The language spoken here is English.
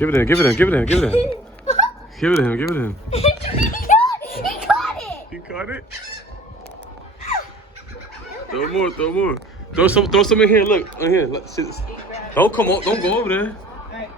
Give it to him, give it to him, give it to him, give it to him. Give it to him, give it to him. He caught it. He caught it? Throw more, throw more. Throw some in here, look. In here. Look, sit. Don't come on, don't go over there. All right.